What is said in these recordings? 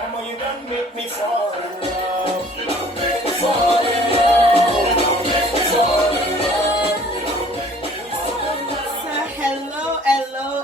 Mama, you done make me fall in love. Fall in love. Fall in love. So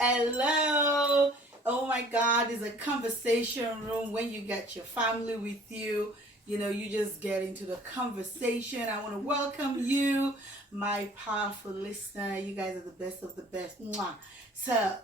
hello. Oh my God, it's a conversation room when you get your family with you. You know, you just get into the conversation. I want to welcome you, my powerful listener. You guys are the best of the best. Mwah. So,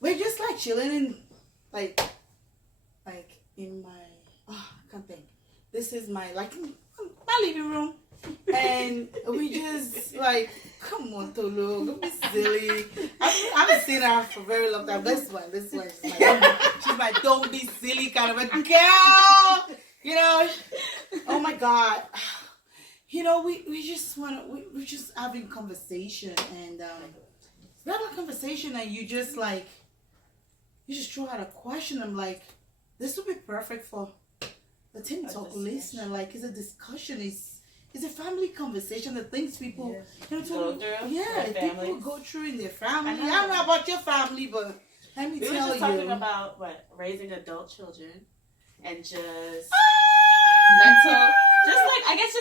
we're just like chilling in, like in my, I can't think. This is my living room. And we just like, come on, Tolu, don't be silly. I haven't seen her for a very long time. This one, she's my don't be silly kind of a girl. You know, oh my God. You know, we just want to, we're just having conversation and we have a conversation and you just throw out a question. I'm like, this would be perfect for the Team Talk listener. Like, it's a discussion. It's a family conversation. The things people go through. People go through in their family. I don't know about your family, but let me tell you. We were just talking about raising adult children and just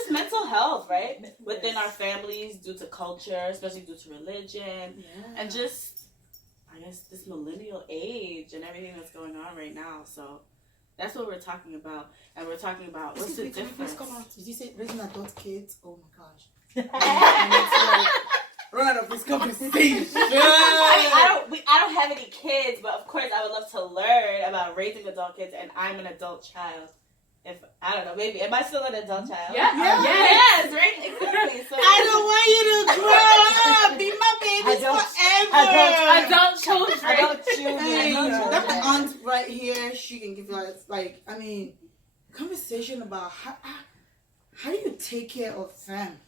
mental health, right? Yes. Within our families, due to culture, especially due to religion, and just this millennial age and everything that's going on right now. So that's what we're talking about, and we're talking about what's the difference. Did you say raising adult kids? Oh my gosh! Run out of this conversation. I don't have any kids, but of course I would love to learn about raising adult kids, and I'm an adult child. If I don't know, maybe am I still an adult child? Yes, right, exactly. So I don't want you to grow up. Be my babies forever. Adult children. Hey, that's the aunt right here. She can give you conversation about how do you take care of them?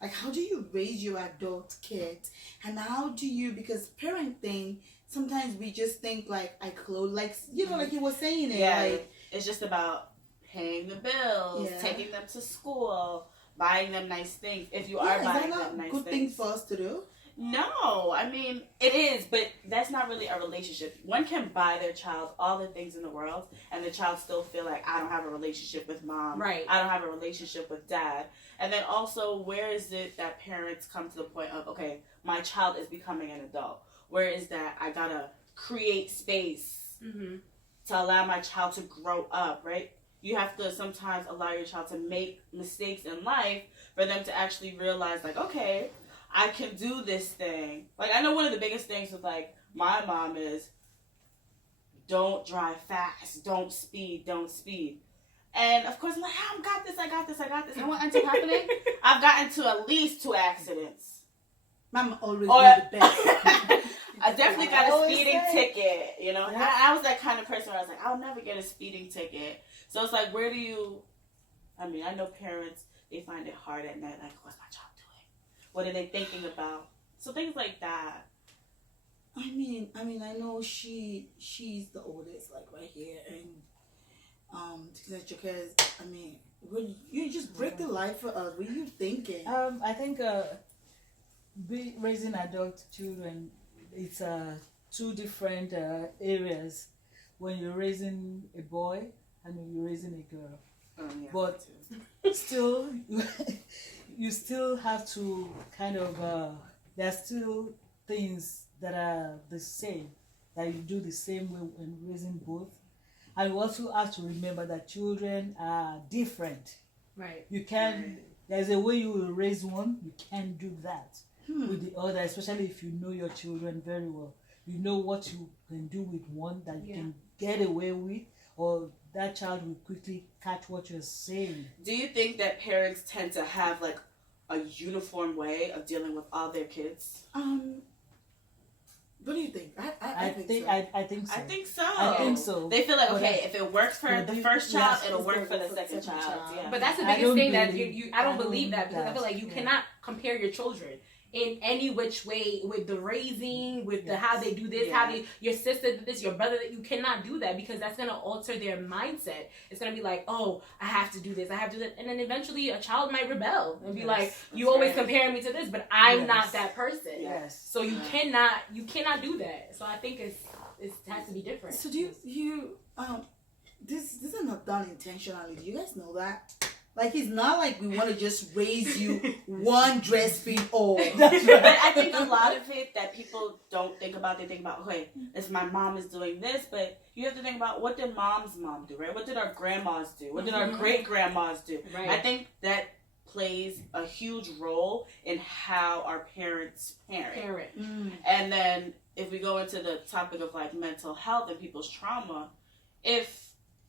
Like, how do you raise your adult kids? And how do you, because parenting, sometimes we just think like like you were saying it. Yeah, like it's just about paying the bills, taking them to school, buying them nice things. If you are buying them nice things. Is that not a good thing for us to do? No, I mean, it is, but that's not really a relationship. One can buy their child all the things in the world, and the child still feel like, I don't have a relationship with mom. Right. I don't have a relationship with dad. And then also, where is it that parents come to the point of, okay, my child is becoming an adult? Where is that I gotta create space to allow my child to grow up, right? You have to sometimes allow your child to make mistakes in life for them to actually realize, like, okay, I can do this thing. Like, I know one of the biggest things with, my mom is, don't drive fast, don't speed. And, of course, I'm like, I got this. And what ends up happening? I've gotten to at least 2 accidents. Mama always the best. I definitely got a speeding ticket, you know? Yeah. I was that kind of person where I was like, I'll never get a speeding ticket. So it's like, I know parents, they find it hard at night, like, what's my child doing? What are they thinking about? So things like that. I mean, I know she's the oldest, like right here, and because when you just break the life for us. What are you thinking? I think raising adult children, it's 2 different areas. When you're raising a boy and when you're raising a girl, but still, you still have to kind of. There are still things that are the same, that you do the same way when raising both. And you also have to remember that children are different. Right. You can. There's a way you will raise one. You can't do that with the other, especially if you know your children very well. You know what you can do with one that you can get away with, or that child will quickly catch what you're saying. Do you think that parents tend to have a uniform way of dealing with all their kids? What do you think? I think so. I think so. They feel like, okay, if it works for the first child, it'll work for the second child. Yeah. But that's the biggest thing that I don't believe that, because I feel like you cannot compare your children in any which way with the raising, with the how they do this, how they, your sister did this, your brother, you cannot do that, because that's going to alter their mindset. It's going to be like, oh, I have to do this, I have to do that. And then eventually a child might rebel and be like, you always comparing me to this, but I'm not that person. Yes. So you cannot do that. So I think it has to be different. So do you done intentionally. Do you guys know that? Like, it's not like we want to just raise you one dress fit all. But I think a lot of it that people don't think about, they think about, okay, it's my mom is doing this, but you have to think about, what did mom's mom do, right? What did our grandmas do? What did our great-grandmas do? Right. I think that plays a huge role in how our parents parent. And then if we go into the topic of like mental health and people's trauma, if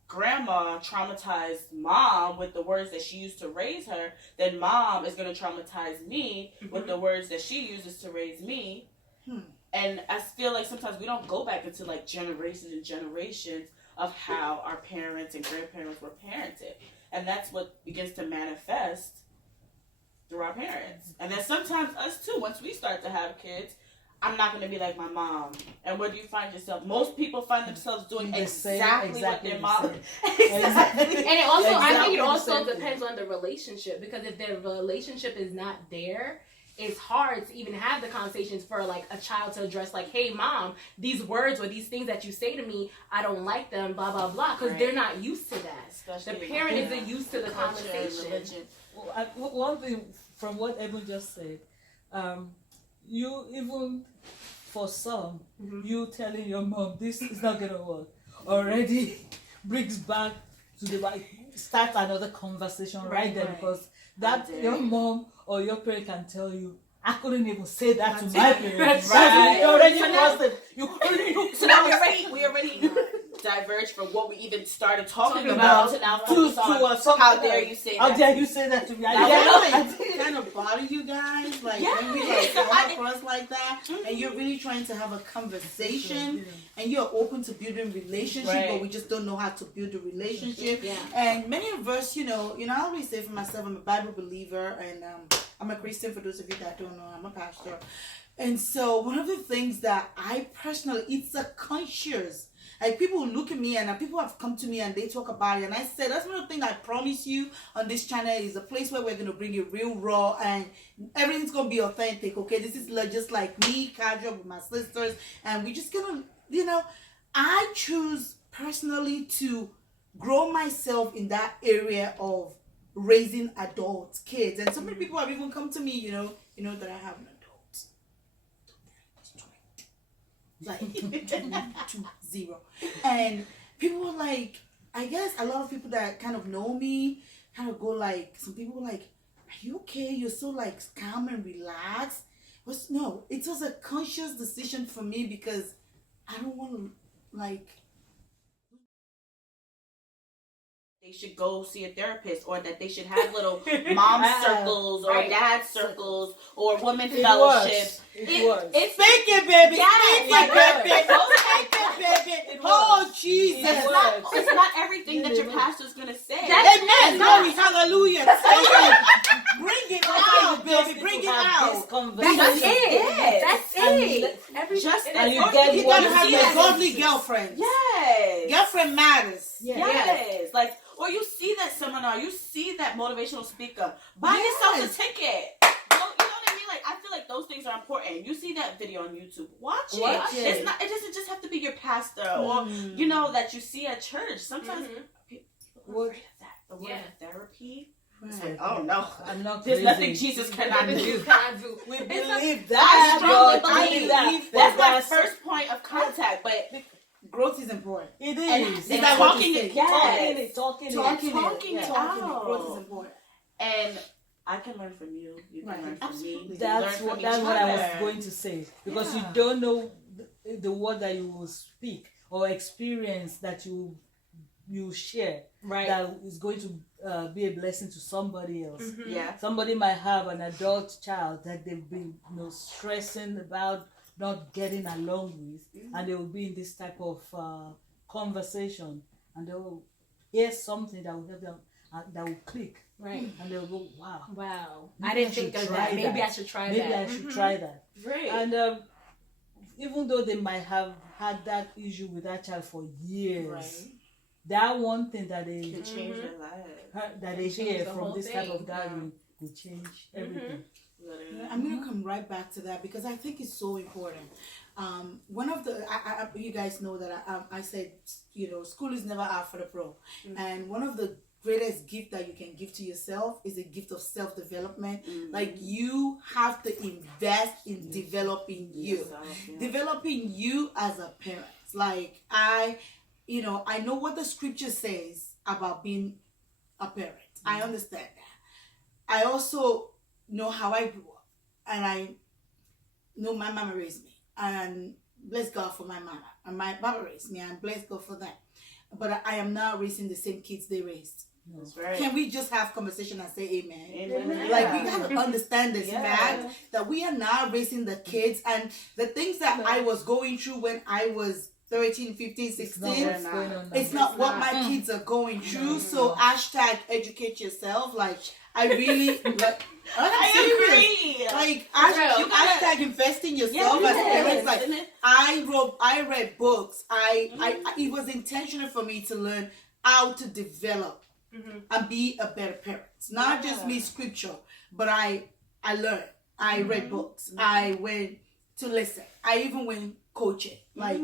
grandma traumatized mom with the words that she used to raise her, then mom is going to traumatize me with the words that she uses to raise me. And I feel like sometimes we don't go back into like generations and generations of how our parents and grandparents were parented. And that's what begins to manifest through our parents. And then sometimes us too, once we start to have kids, I'm not going to be like my mom. And where do you find yourself? Most people find themselves doing exactly what their mom. And it also, I think it Exactly also the same depends on the relationship, because if the relationship is not there, it's hard to even have the conversations for like a child to address, like, hey mom, these words or these things that you say to me, I don't like them, blah blah blah, because they're not used to that. Especially the parent isn't used to the culture and conversation. religion. Well, one thing from what Evan just said, you even for some, you telling your mom this is not gonna work already brings back to the start another conversation right there, because that your mom or your parent can tell you, I couldn't even say that to my parents. Right. You already crossed it. You couldn't. So now we already diverged from what we even started talking about to now focus on how dare you say How that. dare you say that to me? Kind of bother you guys, like when we like come across like that, and you're really trying to have a conversation, and you're open to building relationship, but we just don't know how to build a relationship. And many of us, I always say for myself, I'm a Bible believer, and I'm a Christian. For those of you that don't know, I'm a pastor. And so one of the things that I personally, it's a conscious. Like, people look at me, and people have come to me and they talk about it, and I said, that's one of the things I promise you on this channel is a place where we're going to bring it real raw, and everything's going to be authentic, okay? This is just like me, casual with my sisters, and we're just going to, I choose personally to grow myself in that area of raising adult kids. And so many people have even come to me, that I have an adult. Like 2-0. And people were like, I guess a lot of people that kind of know me kind of go like, some people were like, are you okay? You're so like calm and relaxed. No, it was a conscious decision for me, because I don't want to like, they should go see a therapist, or that they should have little mom circles or dad circles or women fellowships. It works. it's fake it, baby. Yes, Fake it, baby. Oh, Jesus. It's not everything that your pastor's going to say. Amen. Glory, hallelujah. Bring it out, baby. Bring it out. That's it. That's it. And you get You what gotta have your godly girlfriend. Yes. Girlfriend matters. Yes. Like, or you see that seminar, you see that motivational speaker, buy yourself a ticket. You know what I mean? Like, I feel like those things are important. You see that video on YouTube, watch it. It's not. It doesn't just have to be your pastor or that you see at church. Sometimes people are afraid of that. The word therapy. It's like, oh no, I'm not there's crazy. nothing Jesus cannot do. We believe I that. strongly God, believe that. that's my first point of contact, but Growth is important. It is. Is that what talking you it, say? Talking it. Talking it out. Growth is important. And I can learn from you. You can learn from me. That's what I was going to say, because you don't know the word that you will speak or experience that you share that is going to be a blessing to somebody else. Somebody might have an adult child that they've been stressing about not getting along with, and they will be in this type of conversation, and they will hear something that will help them, that will click, and they will go, wow, I didn't think of that. Maybe I should try that. Maybe I should try that. Right. And even though they might have had that issue with that child for years, that one thing that they can change their life, that they hear from this type of gathering will change everything. I'm going to come right back to that, because I think it's so important. One of the you guys know that I said, you know, school is never out for the pro, and one of the greatest gift that you can give to yourself is a gift of self-development. Like, you have to invest in developing you, developing you as a parent. Like, I know what the scripture says about being a parent. I understand that. I also know how I grew up, and I know my mama raised me, and bless God for my mama, and my papa raised me, and bless God for that. But I am not raising the same kids they raised. That's right. Can we just have conversation and say amen? Amen. Like, we gotta understand this fact that we are now raising the kids, and the things that I was going through when I was 13, 15, 16, it's not what my kids are going through. So hashtag educate yourself. Like, I really like. I agree. Like, hashtag invest in yourself as parents. Like, I read books. It was intentional for me to learn how to develop and be a better parent. Not just me scripture, but I learned. I read books. I went to listen. I even went coaching. Like,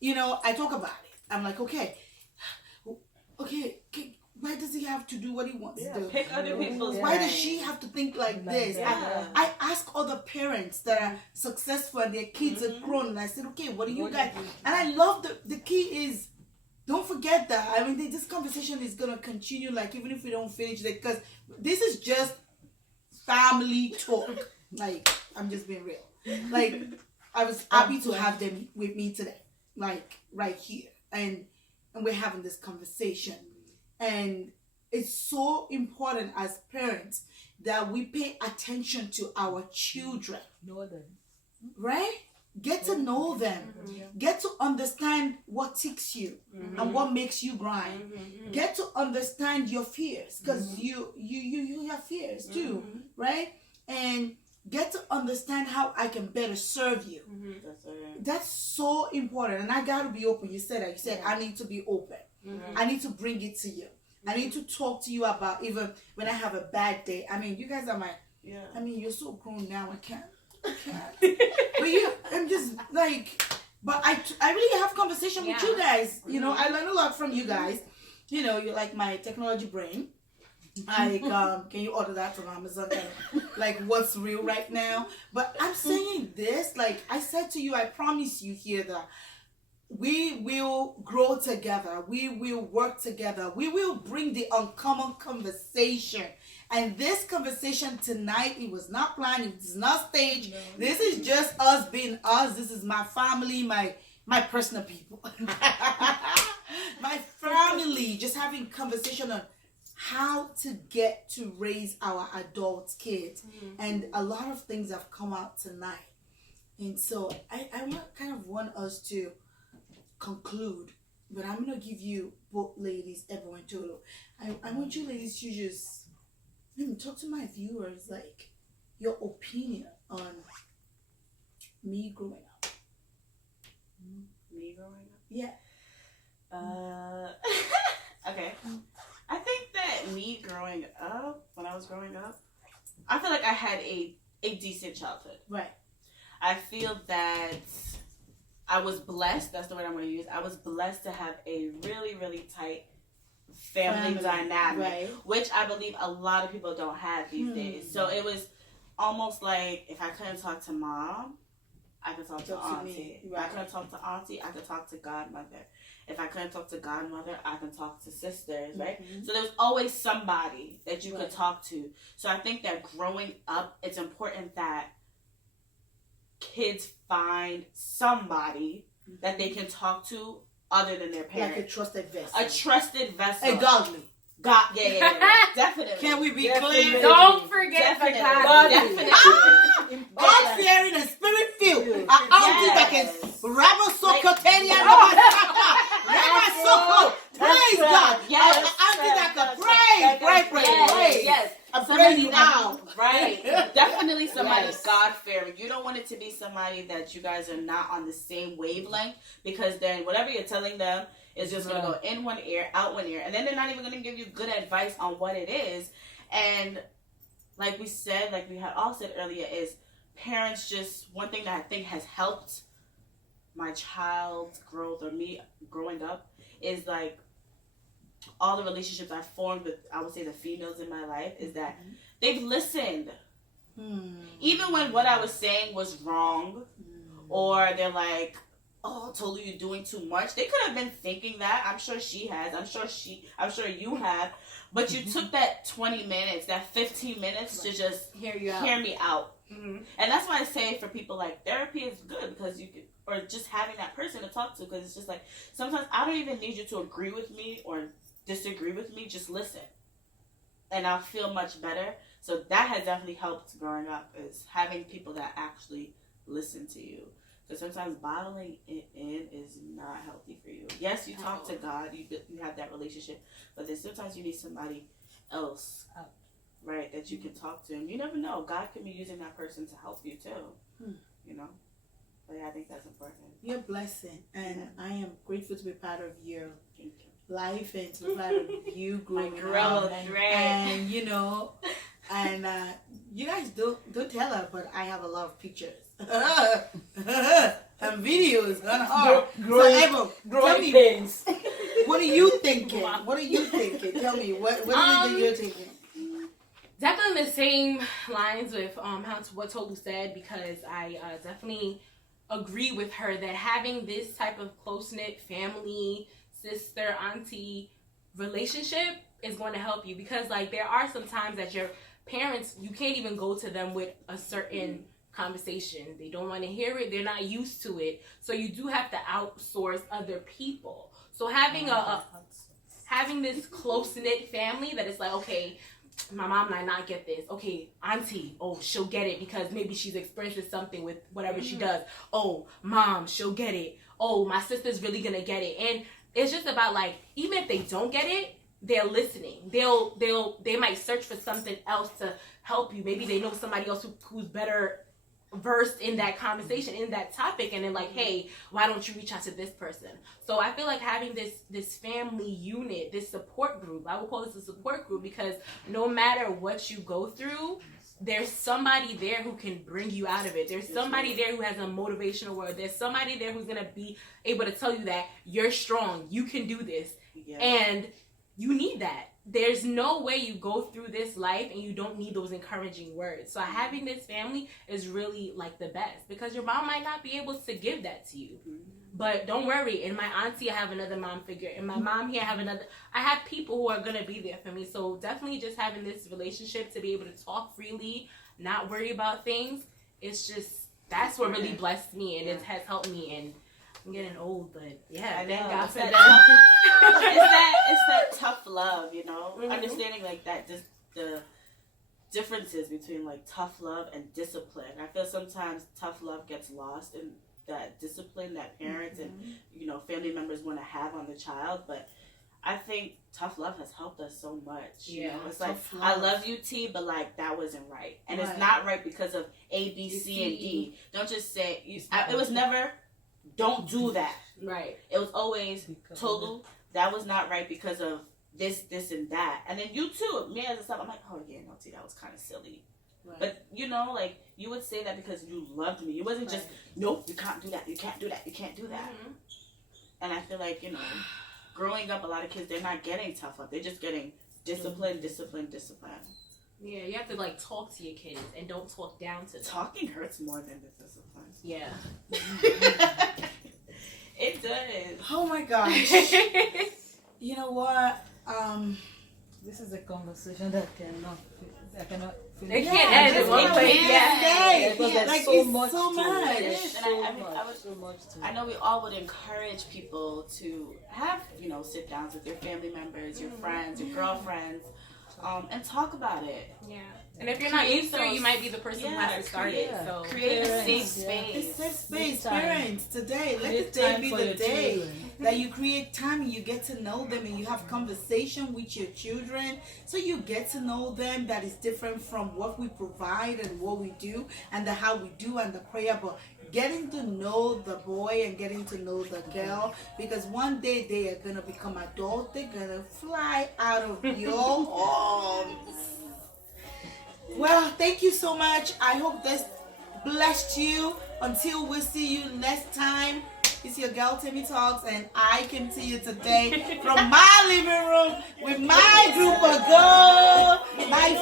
you know, I talk about it. I'm like, okay, why does he have to do what he wants to do? Pick other people's Why does she have to think like this? I ask other parents that are successful and their kids are grown, and I said, okay, what do you guys? And I love the key is, don't forget that. I mean, this conversation is gonna continue. Like, even if we don't finish it, because this is just family talk. Like, I'm just being real. Like, I was happy to have them with me today, like right here, and we're having this conversation. And it's so important as parents that we pay attention to our children. Know them. Right? Get to know them. Get to understand what ticks you and what makes you grind. Get to understand your fears, because you have fears too, right? And get to understand how I can better serve you. That's so important. And I got to be open. You said that. You said I need to be open. I need to bring it to you. I need to talk to you about, even when I have a bad day. I mean, you guys are I mean, you're so grown now. I can't. But I'm just like, but I really have conversation with you guys. You know, I learn a lot from you guys. You know, you're like my technology brain. Like, can you order that from Amazon? Like, what's real right now? But I'm saying this, like I said to you, I promise you here that we will grow together. We will work together. We will bring the uncommon conversation. And this conversation tonight, it was not planned. It was not staged. No. This is just us being us. This is my family, my personal people. My family, just having conversation on how to get to raise our adult kids. And a lot of things have come out tonight. And so I kind of want us to conclude, but I'm going to give you both ladies, everyone total. I want you ladies to just talk to my viewers, like, your opinion on me growing up. Me growing up? Yeah. Okay. I think that me growing up, when I was growing up, I feel like I had a decent childhood. Right. I feel that I was blessed, that's the word I'm going to use. I was blessed to have a really, really tight family dynamic, right, which I believe a lot of people don't have these days. So it was almost like, if I couldn't talk to mom, I could talk to auntie. Right. If I couldn't talk to auntie, I could talk to godmother. If I couldn't talk to godmother, I can talk to sisters, right? So there was always somebody that you could talk to. So I think that growing up, it's important that kids find somebody that they can talk to other than their parents. Like a trusted vessel. A trusted vessel. A godly. God, yeah. Definitely. Can we be clear? Don't forget the God. Definitely. God fearing and spirit filled. An auntie that can praise God. Yes. An auntie that can pray. Yes. I'm praying you out. Right. Definitely somebody God fearing. You don't want it to be somebody that you guys are not on the same wavelength, because then whatever you're telling them is just going to go in one ear, out one ear. And then they're not even going to give you good advice on what it is. And like we said, like we had all said earlier, is parents just, one thing that I think has helped my child's growth or me growing up is like all the relationships I formed with, I would say, the females in my life, is that they've listened. Even when what I was saying was wrong, or they're like, oh, totally, you're doing too much. They could have been thinking that. I'm sure she has. I'm sure you have. But you took that 20 minutes, that 15 minutes to just hear me out. And that's why I say for people, like, therapy is good because you can, or just having that person to talk to, because it's just like, sometimes I don't even need you to agree with me or disagree with me. Just listen. And I'll feel much better. So that has definitely helped growing up, is having people that actually listen to you. Because sometimes bottling it in is not healthy for you. Yes, you talk to God, you have that relationship, but then sometimes you need somebody else, right, that you can talk to. And you never know, God can be using that person to help you too, you know? But yeah, I think that's important. You're a blessing, and I am grateful to be part of your life and to be part of you growing up. And you know, and you guys don't tell her, but I have a lot of pictures and videos on her. Tell me, pains. what are you thinking? What are you thinking? Tell me, what is it that you're thinking? Definitely the same lines with what Tolu said, because I definitely agree with her that having this type of close-knit family, sister, auntie relationship is going to help you, because like there are some times that your parents, you can't even go to them with a certain conversation. They don't want to hear it. They're not used to it. So you do have to outsource other people. So having having this close-knit family that is like, okay, my mom might not get this. Okay, auntie, oh, she'll get it because maybe she's experiencing something with whatever she does. Oh, mom, she'll get it. Oh, my sister's really gonna get it. And it's just about like, even if they don't get it, they're listening. They might search for something else to help you. Maybe they know somebody else who's better versed in that conversation, in that topic, and then like, hey, why don't you reach out to this person? So I feel like having this family unit, this support group, I would call this a support group, because no matter what you go through, there's somebody there who can bring you out of it. There's somebody there who has a motivational word. There's somebody there who's gonna be able to tell you that you're strong, you can do this, and you need that. There's no way you go through this life and you don't need those encouraging words. So having this family is really like the best, because your mom might not be able to give that to you. But don't worry, in my auntie I have another mom figure, in my mom here I have people who are going to be there for me. So definitely just having this relationship to be able to talk freely, not worry about things, it's just, that's what really blessed me, and it has helped me. And I'm getting old, but yeah, thank God for that. It's that tough love, you know? Understanding like that, just the differences between like tough love and discipline. I feel sometimes tough love gets lost in that discipline that parents and, you know, family members want to have on the child. But I think tough love has helped us so much. You know? It's like, I love you, T, but like that wasn't right. And it's not right because of A, B, C, and D. Don't just say, it was never, don't do that. Right. It was always, Tolu, that was not right because of this, and that. And then you too, me as a son, I'm like, oh yeah, no, T, that was kind of silly. Right. But, you know, like, you would say that because you loved me. It wasn't just, nope, you can't do that, you can't do that, you can't do that. And I feel like, you know, growing up, a lot of kids, they're not getting tough love. They're just getting discipline. Yeah, you have to like talk to your kids and don't talk down to them. Talking hurts more than the discipline. Yeah. It does. Oh my gosh. You know what? This is a conversation that cannot finish. It can't end in one place. Because there's so much. I know we all would encourage people to have, you know, sit downs with your family members, your friends, your girlfriends, and talk about it. Yeah. And if you're not used to it, you might be the person who has to start it. So create a safe space. It's safe space. Parents, today, let the day be the day that you create time and you get to know them and you have conversation with your children, so you get to know them. That is different from what we provide and what we do and the how we do and the prayer, but getting to know the boy and getting to know the girl, because one day they are gonna become adult. They're gonna fly out of your arms. Well, thank you so much. I hope this blessed you. Until we see you next time, It's your girl Timmy Talks, and I came to you today from my living room with my group of girls, my